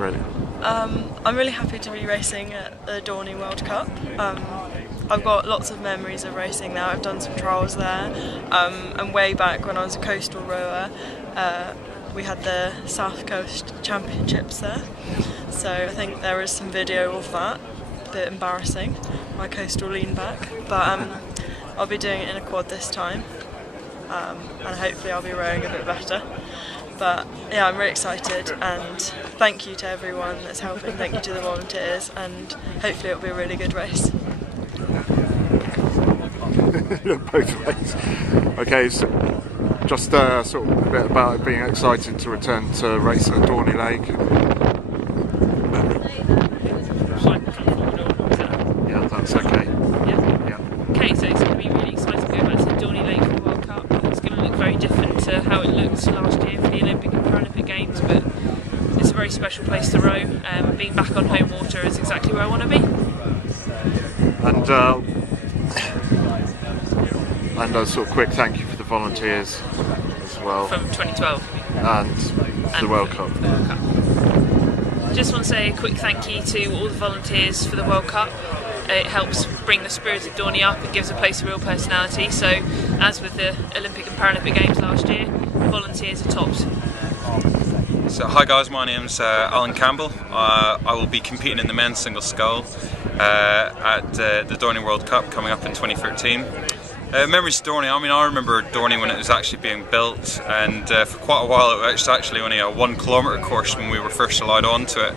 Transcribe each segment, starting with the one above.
Brilliant. I'm really happy to be racing at the Dorney World Cup. I've got lots of memories of racing there. I've done some trials there, and way back when I was a coastal rower, we had the South Coast Championships there. So I think there is some video of that. A bit embarrassing, my coastal lean back, but I'll be doing it in a quad this time, and hopefully I'll be rowing a bit better. But yeah, I'm really excited, and thank you to everyone that's helping, thank you to the volunteers, and hopefully it'll be a really good race. Both ways. Okay, so just sort of a bit about it being excited to return to race at Dorney Lake. Yeah, that's okay. Yeah. Okay, so it's going to be really exciting to go back to Dorney Lake for the World Cup. It's going to look very different to how it looked last year for the Olympic and Paralympic Games, but it's a very special place to row. Being back on home water is exactly where I want to be. And a sort of quick thank you for the volunteers as well. From 2012. And the World Cup. Just want to say a quick thank you to all the volunteers for the World Cup. It helps bring the spirit of Dorney up and gives the place a real personality. So, as with the Olympic and Paralympic Games last year, volunteers are tops. So, hi guys, my name's Alan Campbell. I will be competing in the men's single scull at the Dorney World Cup coming up in 2013. Memories of Dorney, I mean, I remember Dorney when it was actually being built, and for quite a while it was actually only a 1 kilometre course when we were first allowed onto it,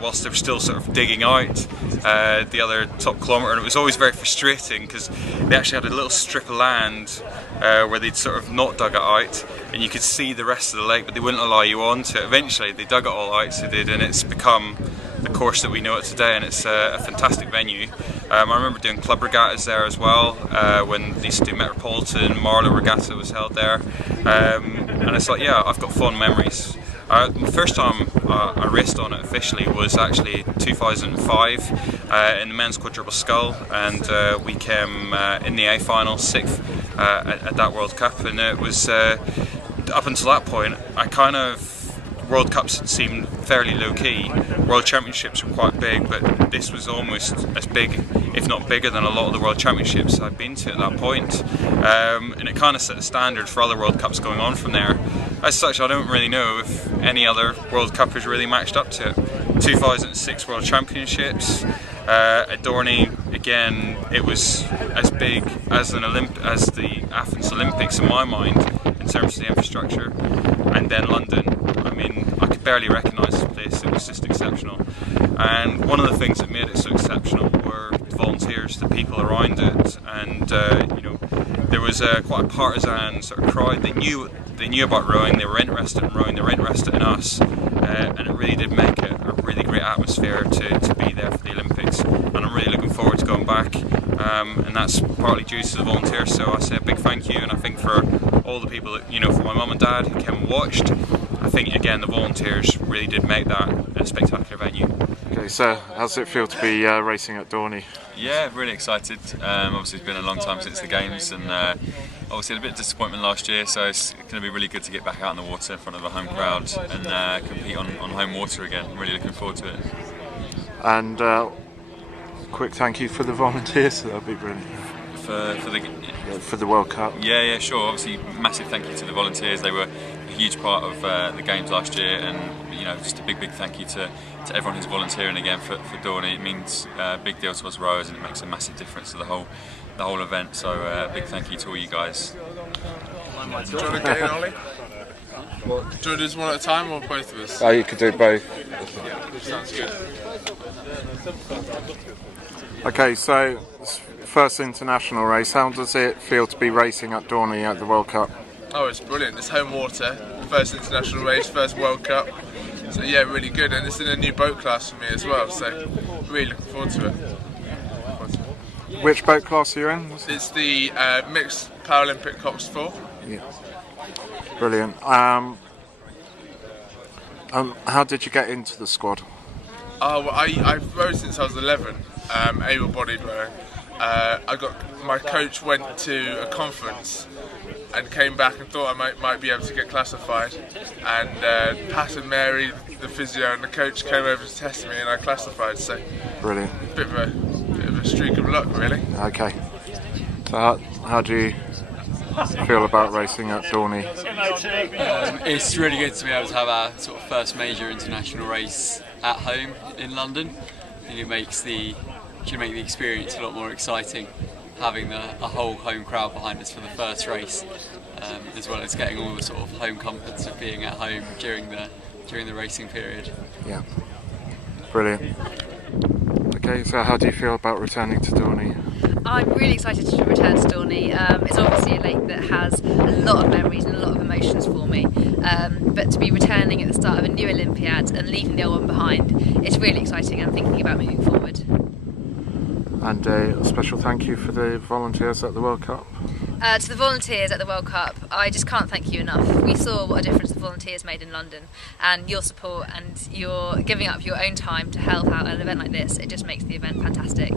whilst they were still sort of digging out the other top kilometre, and it was always very frustrating because they actually had a little strip of land where they'd sort of not dug it out, and you could see the rest of the lake, but they wouldn't allow you onto it. Eventually they dug it all out, so they did, and it's become the course that we know it today, and it's a fantastic venue. I remember doing club regattas there as well, when they used to do Metropolitan, Marlow Regatta was held there, and it's like, yeah, I've got fond memories. The first time I raced on it officially was actually 2005 in the men's quadruple scull, and we came in the A final 6th at that World Cup, and it was up until that point World Cups seemed fairly low-key. World Championships were quite big, but this was almost as big, if not bigger, than a lot of the World Championships I'd been to at that point. And it kind of set the standard for other World Cups going on from there. As such, I don't really know if any other World Cuppers really matched up to it. 2006 World Championships at Dorney, again, it was as big as the Athens Olympics in my mind in terms of the infrastructure. And then London, I mean, I could barely recognise this place, it was just exceptional. And one of the things that made it so exceptional were the volunteers, the people around it, and you know, there was quite a partisan sort of crowd. They knew about rowing, they were interested in rowing, they were interested in us, and it really did make it a really great atmosphere to be there for the Olympics. And I'm really looking forward to going back, and that's partly due to the volunteers, so I say a big thank you, and I think for all the people that, you know, for my mum and dad who came and watched, I think again the volunteers really did make that a spectacular venue. Okay, so how does it feel to be racing at Dorney? Yeah, really excited. Obviously it's been a long time since the games, and obviously had a bit of disappointment last year, so it's going to be really good to get back out in the water in front of a home crowd and compete on home water again. I'm really looking forward to it. And quick thank you for the volunteers, that'd be brilliant. For the World Cup? Yeah, sure. Obviously, massive thank you to the volunteers. They were a huge part of the games last year, and you know, just a big thank you to everyone who's volunteering again for Dorney. It means a big deal to us rowers, and it makes a massive difference to the whole event. So big thank you to all you guys. Do you want to get in, Ollie? Do you want to do this one at a time, or both of us? Oh, you could do both. Yeah, sounds good. Okay, so first international race, how does it feel to be racing at Dorney at the World Cup? Oh, it's brilliant. It's home water, first international race, first World Cup. So yeah, really good, and it's in a new boat class for me as well, so really looking forward to it. Which boat class are you in? It's the mixed Paralympic Cox 4. Yeah. Brilliant. How did you get into the squad? Oh, well, I've rowed since I was 11, able-bodied rowing. My coach went to a conference and came back and thought I might be able to get classified, and Pat and Mary, the physio and the coach came over to test me and I classified, so Brilliant. bit of a streak of luck really. Okay. So how do you feel about racing at Dorney? It's really good to be able to have our sort of first major international race at home in London. I think it should make the experience a lot more exciting, having a whole home crowd behind us for the first race, as well as getting all the sort of home comforts of being at home during the racing period. Yeah. Brilliant. Okay, so how do you feel about returning to Dorney? I'm really excited to return to Dorney. It's obviously a lake that has a lot of memories and a lot of emotions for me. But to be returning at the start of a new Olympiad and leaving the old one behind, it's really exciting and I'm thinking about moving forward. And a special thank you for the volunteers at the World Cup. To the volunteers at the World Cup, I just can't thank you enough. We saw what a difference the volunteers made in London, and your support and your giving up your own time to help out at an event like this, it just makes the event fantastic.